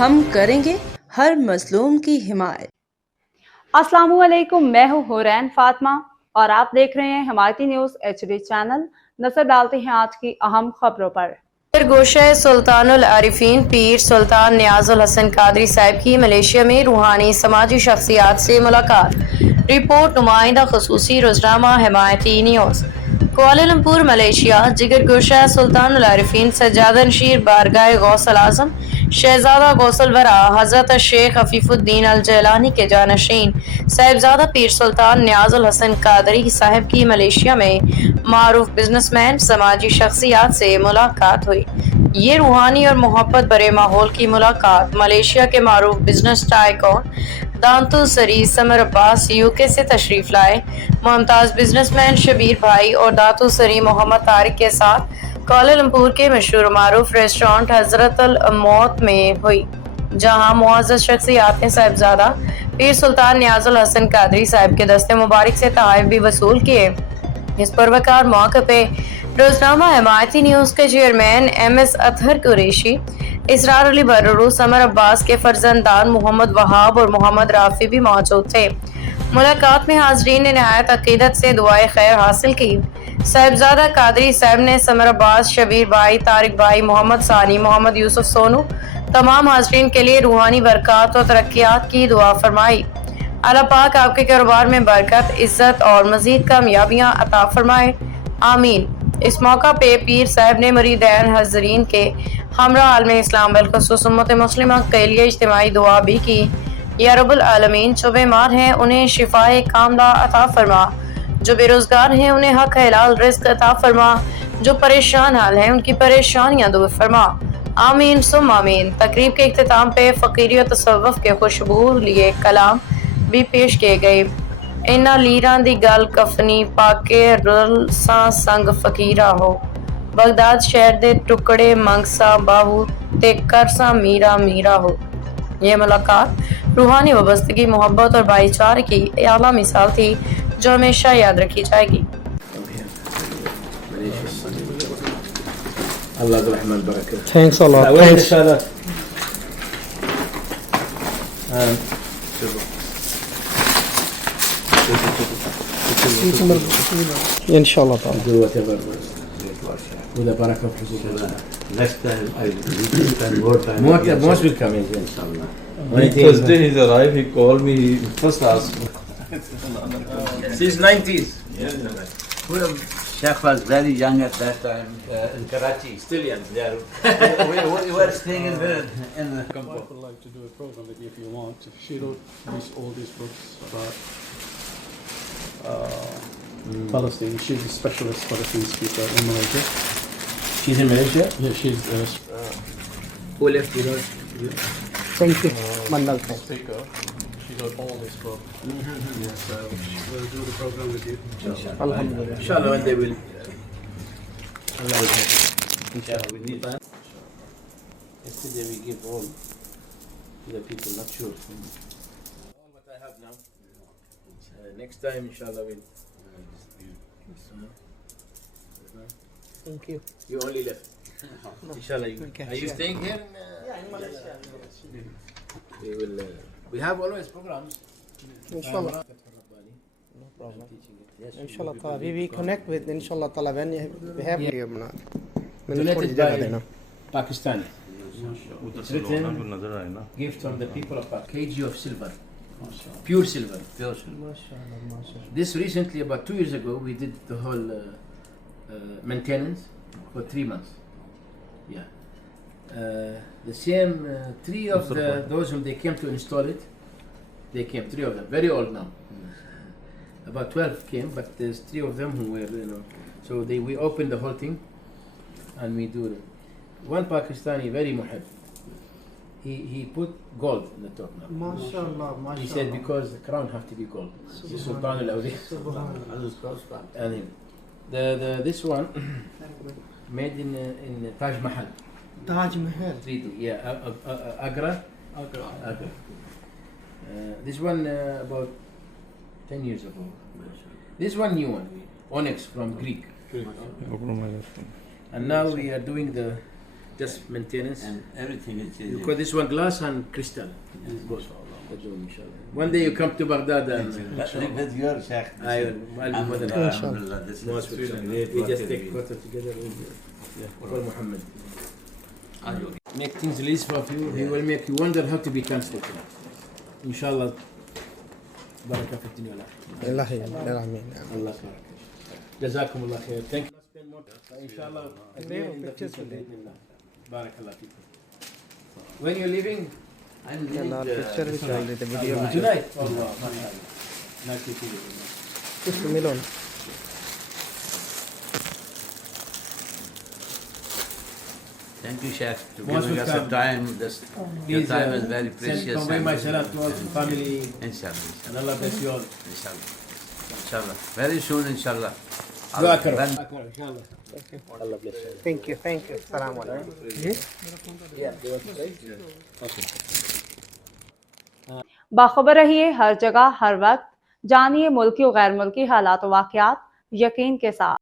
ہم کریں گے ہر مظلوم کی حمایت۔ السلام علیکم، میں ہوں حورین فاطمہ اور آپ دیکھ رہے ہیں حمایتی نیوز HD چینل۔ نظر ڈالتے ہیں آج کی اہم خبروں پر۔ گوشہ سلطان العارفین پیر سلطان نیاز الحسن قادری صاحب کی ملیشیا میں روحانی سماجی شخصیات سے ملاقات۔ رپورٹ نمائندہ خصوصی روزنامہ حمایتی نیوز۔ Kuala Lumpur Malaysia. جگر گوشہ سلطان العارفین سجادہ نشین بارگاہ غوث الاعظم شہزادہ غوث الورا حضرت شیخ عفیف الدین الجیلانی کے جانشین صاحبزادہ پیر سلطان نیاز الحسن قادری صاحب کی ملیشیا میں معروف بزنس مین سماجی شخصیات سے ملاقات ہوئی۔ یہ روحانی اور محبت بھرے ماحول کی ملاقات ملیشیا کے معروف بزنس ٹائکون دانتو سری سمر عباس UK سے تشریف لائے ممتاز بزنس مین شبیر بھائی اور دانتو سری محمد طارق کے ساتھ کوالالمپور کے مشہور معروف ریسٹورانٹ حضرت الموت میں ہوئی، جہاں معزز شخصیات نے صاحبزادہ پیر سلطان نیاز الحسن قادری صاحب کے دست مبارک سے تحائف بھی وصول کیے۔ اس پروقار موقع پہ روزنامہ حمایتی نیوز کے چیئرمین MS اطہر قریشی، اسرار علی بررو، سمر عباس کے فرزندان محمد وہاب اور محمد رافی بھی موجود تھے۔ ملاقات میں حاضرین نے نہایت عقیدت سے دعائے خیر حاصل کی۔ صاحبزادہ قادری صاحب نے سمر عباس، شبیر بھائی، طارق بھائی، محمد ثانی، محمد یوسف سونو تمام حاضرین کے لیے روحانی برکات اور ترقیات کی دعا فرمائی۔ اللہ پاک آپ کے کاروبار میں برکت، عزت اور مزید کامیابیاں عطا فرمائے، آمین۔ اس موقع پہ پیر صاحب نے مریدین حاضرین کے ہمراہ عالم اسلام بالخصوص امت مسلمہ کے لیے اجتماعی دعا بھی کی۔ یا رب العالمین، جو بیمار ہیں انہیں شفائے کاملہ عطا فرما، جو بے روزگار ہیں انہیں حق حلال رزق عطا فرما، جو پریشان حال ہیں ان کی پریشانیاں دور فرما، آمین ثم آمین۔ تقریب کے اختتام پہ فقیری و تصوف کے خوشبو لیے کلام بھی پیش کیے گئے۔ انہاں لیراں دی گل کفنی پاکے رل ساں سنگ فقیرا ہو، بغداد شہر دے ٹکڑے منگسا باہو تے کرساں میرا میرا ہو۔ یہ ملاقات روحانی وابستگی، محبت اور بھائی چارے کی اعلیٰ مثال تھی جو ہمیشہ یاد رکھی جائے گی۔ اللہ الرحمن برکہ۔ Thanks a lot. Thanks. Inshallah ta'ala. Do whatever with the barakah of Hizbullah. Next time I need to spend more time. Most will come in, inshallah. First day he's arrived, he called me, he first asked me. Since 90s. Sheikh was very young at that time in Karachi. Still young. We were staying in the I would like to do a program with you if you want. She wrote all these books about Palestine. She's a specialist Palestinian speaker in Malaysia. She's in Malaysia? Yeah, she's a Who left you? thank you. Speaker. She wrote all this book. Yeah, so we'll do the program with you. Alhamdulillah. Inshallah, one day will. Allah will help. Inshallah, we need that. Yesterday we give all to the people not sure. All what I have now. Next time, inshallah, we'll. Thank you. You only left. Inshallah, are you staying here? In Malaysia. We will. We have always programs. Inshallah. No problem. Inshallah ta'ala. We connect with Inshallah ta'ala when we have video Donated by Pakistani. It's written, gift from the people of Pakistan. kg of silver. Pure silver. This recently, about 2 years ago, we did the whole maintenance for 3 months. Yeah. The same three of those whom they came to install it, they came, 3 of them, very old now. About 12 came, but there's 3 of them who were, so we opened the whole thing and we do it. One Pakistani, very muhib, he put gold in the top now. MashaAllah. He said because the crown have to be gold. Sultan al-Awdi. And this one made in Taj Mahal. Taj Mahal. 3D, yeah, Agra. This one about 10 years ago. This one new one, onyx from Greek. And now we are doing the just maintenance. And everything is changing. Because this one glass and crystal. Both. One day you come to Baghdad and With your Sheikh. I'll be more than happy. Alhamdulillah, this Most is welcome. great. We work just you take do. photo together for Muhammad. Make things easy for you. He will make you wonder how to become Sultan. Inshallah. Baraka fi dunya wal akhirah. الله آمين. Allah barak. Jazakum Allah khair. Thank you. Spend more time. Inshallah. Again in the future. Bismillah. Barakallah fikum. When you're leaving? I'm यार picture भी चल रही थी video भी Tonight. Allah. Nice to see you. कुछ मिलो ना Thank you, Sheikh, for Most giving us welcome. the time. This, your Please, time is very precious. Convey my salam to all family. Inshallah, And Allah bless you all. inshallah. Inshallah. Very soon, inshallah. Dua karo. When- Inshallah. Allah bless you. Thank you सलाम वालेकुम जी बाखबर रहिए हर जगह हर वक्त, जानिए मुल्की और गैर मुल्की हालात व वाक़यात यकीन के साथ।